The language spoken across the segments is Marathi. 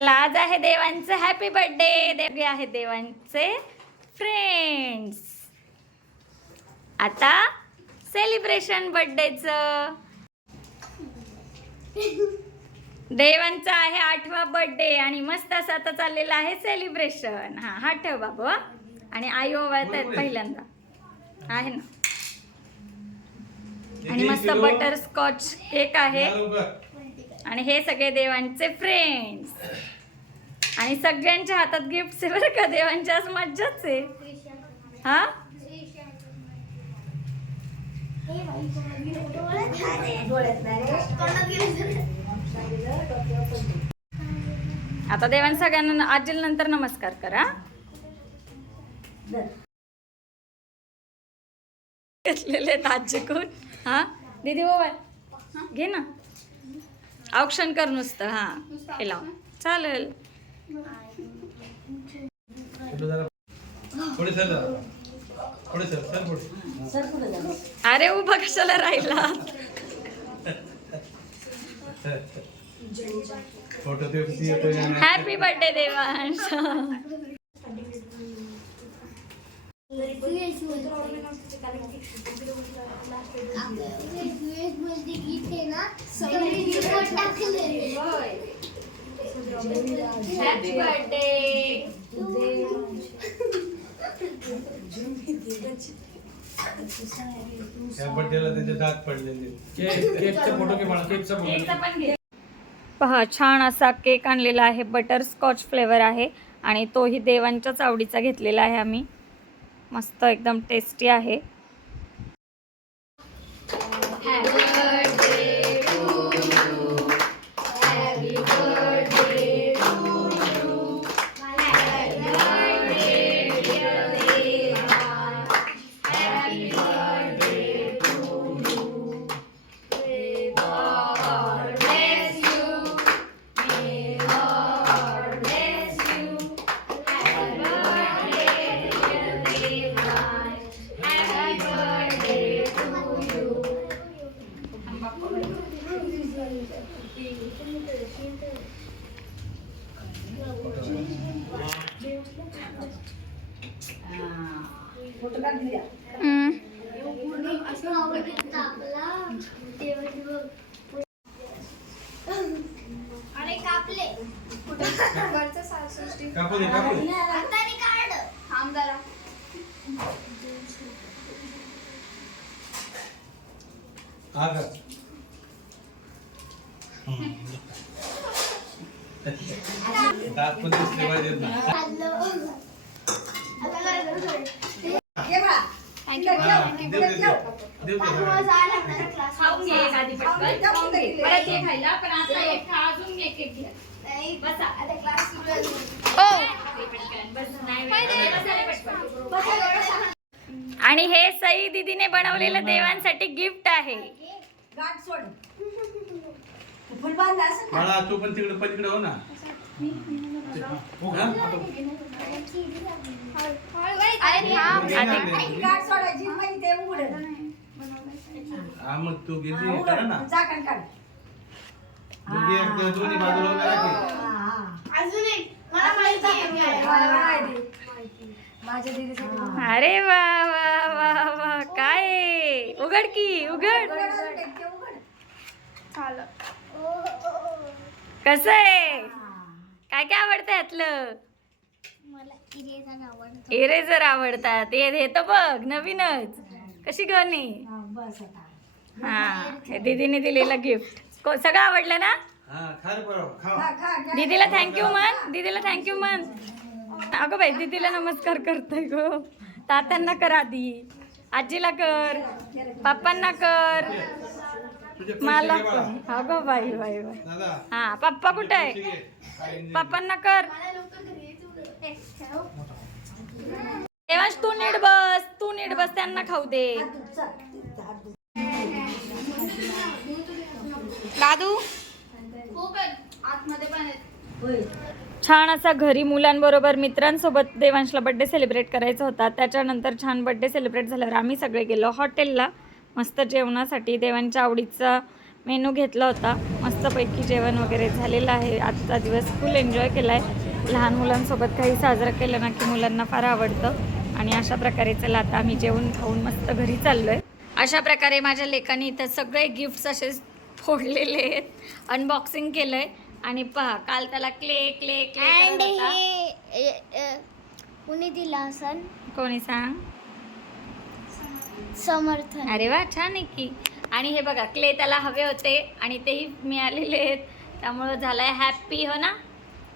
आज आहे देवांचं हॅपी बर्थडे देवी आहे देवांचे फ्रेंड्स आता सेलिब्रेशन बर्थडेचं देवांचा आहे आठवा बर्थडे आणि मस्त असं आता चाललेलं आहे सेलिब्रेशन हा हा ठेव बाबू हा. आणि आई ओवाळत आहेत पहिल्यांदा. आहे ना? आणि मस्त बटर स्कॉच केक आहे. आणि हे सगळे देवांचे फ्रेंड्स आणि सगळ्यांच्या हातात गिफ्ट आहे बरं का देवांच्या आज मज्जाच आहे. हा? आता देवान सगळ्यांना आजील नंतर नमस्कार करा. घेतलेले आहेत कोण हा? दीदी बाबा घे ना. औक्षण कर नुसतं हा. हे लाव. चालेल. पुढे सर जरा. पुढे सर सर पुढे. अरे उभा कशाला राहिला? Happy birthday Devansh happy birthday या बड्डेला त्याचे दात पडलेले केकचा फोटो घे मला पहा छान असा केक आणलेला आहे बटर स्कॉच फ्लेवर आहे आणि तोही देवांच्याच आवडीचा घेतलेला आहे आम्ही. मस्त एकदम टेस्टी आहे. आणि कापले. कापू दे कापू दे हाताने काढ थांब जरा हा का दात पण दिसले पाहिजेत ना हा, देऊ दे, देऊ. देऊ दे सगळ्यांना. खाऊन घे एक आधी पटकन. खाऊन घे. परत ये खायला, पण आता एक खा, अजून एक एक घ्या. बसा. पटकन. बस, नाही वेळ. बसा रे पटकन. आणि हे सई दीदीने बनवलेलं देवांसाठी गिफ्ट आहे बाळा तू पण तिकडे पलीकडे हो ना. हा? अरे थांब. आधी- हा मग तू घे ते करा ना. दोघी एक दोन्ही बाजूला उभ्या राहा अजून एक. मला माहिती आहे. अरे वा वा वा वा. काय? उघड की उघड कसं आहे? काय काय आवडतं यातलं? मला इरेझर आवडतात. हे हे तर बघ नवीनच. कशी गणी हा हे दीदीने दिलेलं गिफ्ट सगळं आवडलं ना? हा खा रे बरं खा. दीदीला थँक्यू म्हण दीदीला थँक्यू म्हण. अगं बाई दीदीला नमस्कार करतोय गो. तात्यांना कर आधी. आजीला कर. पप्पांना कर. मला अगं बाई बाई बाई. दादा हा पप्पा कुठे? आहे पप्पांना कर. देवांश तू नीट बस. तू नीट बस त्यांना खाऊ दे. दादू? छान असा घरी मुलांबरोबर मित्रांसोबत देवांशला बड्डे सेलिब्रेट करायचा होता. त्याच्यानंतर छान बड्डे सेलिब्रेट झाल्यावर आम्ही सगळे गेलो. हॉटेलला मस्त जेवणासाठी देवांच्या आवडीचा मेनू घेतला होता. मस्त मस्तपैकी जेवण वगैरे झालेलं आहे. आजचा दिवस फुल एन्जॉय केला आहे लहान मुलांसोबत काही साजरं केलं ना की मुलांना फार आवडतं. आणि अशा प्रकारे चला आता आम्ही जेवण खाऊन मस्त घरी चाललो आहे अशा प्रकारे माझ्या लेकाने इथं सगळे गिफ्ट्स असे फोडलेले आहेत. अनबॉक्सिंग केलं आहे आणि पहा काल त्याला क्ले क्ले क्ले कुणी दिला असन? कोणी सांग? समर्थन. अरे वा छान आहे की. आणि हे बघा क्ले त्याला हवे होते आणि तेही मिळालेले आहेत. त्यामुळं झालंय हॅप्पी हो ना?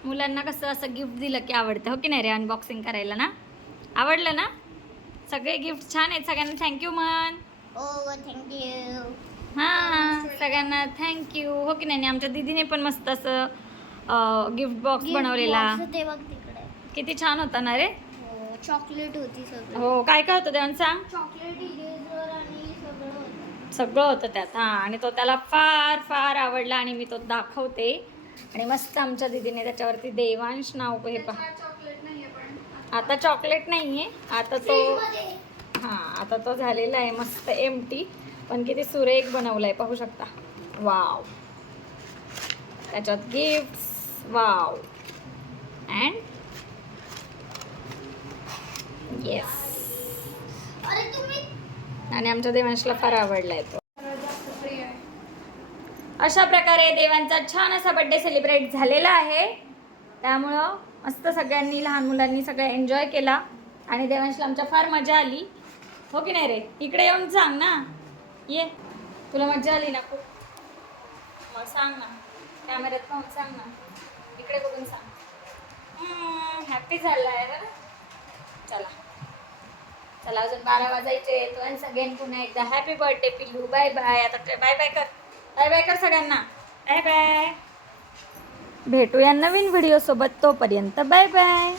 मुलांना कसं असं गिफ्ट दिलं की आवडतं हो की नाही रे? अनबॉक्सिंग करायला ना? आवडलं ना? सगळे गिफ्ट छान आहेत. सगळ्यांना थँक्यू म्हण ओ थँक्यू हां सगळ्यांना थँक्यू हो की नाही? आमच्या दिदीने पण मस्त असं गिफ्ट बॉक्स बनवलेला. किती छान होता ना रे? चॉकलेट होती सगळं. हो काय काय होतं देवान सांग? चॉकलेट इरेझर आणि सगळं होतं. सगळं होतं त्यात हां. आणि तो त्याला फार फार आवडला आणि मी तो दाखवते. आणि मस्त आमच्या दिदीने त्याच्यावरती देवांश नाव हे पहा. आता चॉकलेट नाही आहे आता तो हां आता तो झालेला आहे मस्त एम टी पण किती सुरेख बनवलं आहे पाहू शकता. वाव. त्याच्यात गिफ्ट्स वाव. अँड येस आणि आमच्या देवांशला फार आवडला आहे अशा प्रकारे देवांचा छान असा बड्डे सेलिब्रेट झालेला आहे. त्यामुळं मस्त सगळ्यांनी लहान मुलांनी सगळं एन्जॉय केला. आणि देवांशला आमच्या फार मजा आली. हो की नाही रे? इकडे येऊन सांग ना. ये. तुला मजा आली ना खूप? मग सांग ना. कॅमेऱ्यात पाहून सांग ना. इकडे बघून सांग. हॅपी झाला आहे ना चला. चला अजून बारा वाजायचे तो आणि सगळ्यांनी पुन्हा एकदा हॅपी बर्थडे पिल्लू. बाय बाय आता बाय बाय कर. बाय बाय कर सगळ्यांना. बाय बाय भेटूया नवीन व्हिडिओ सोबत तोपर्यंत. Bye bye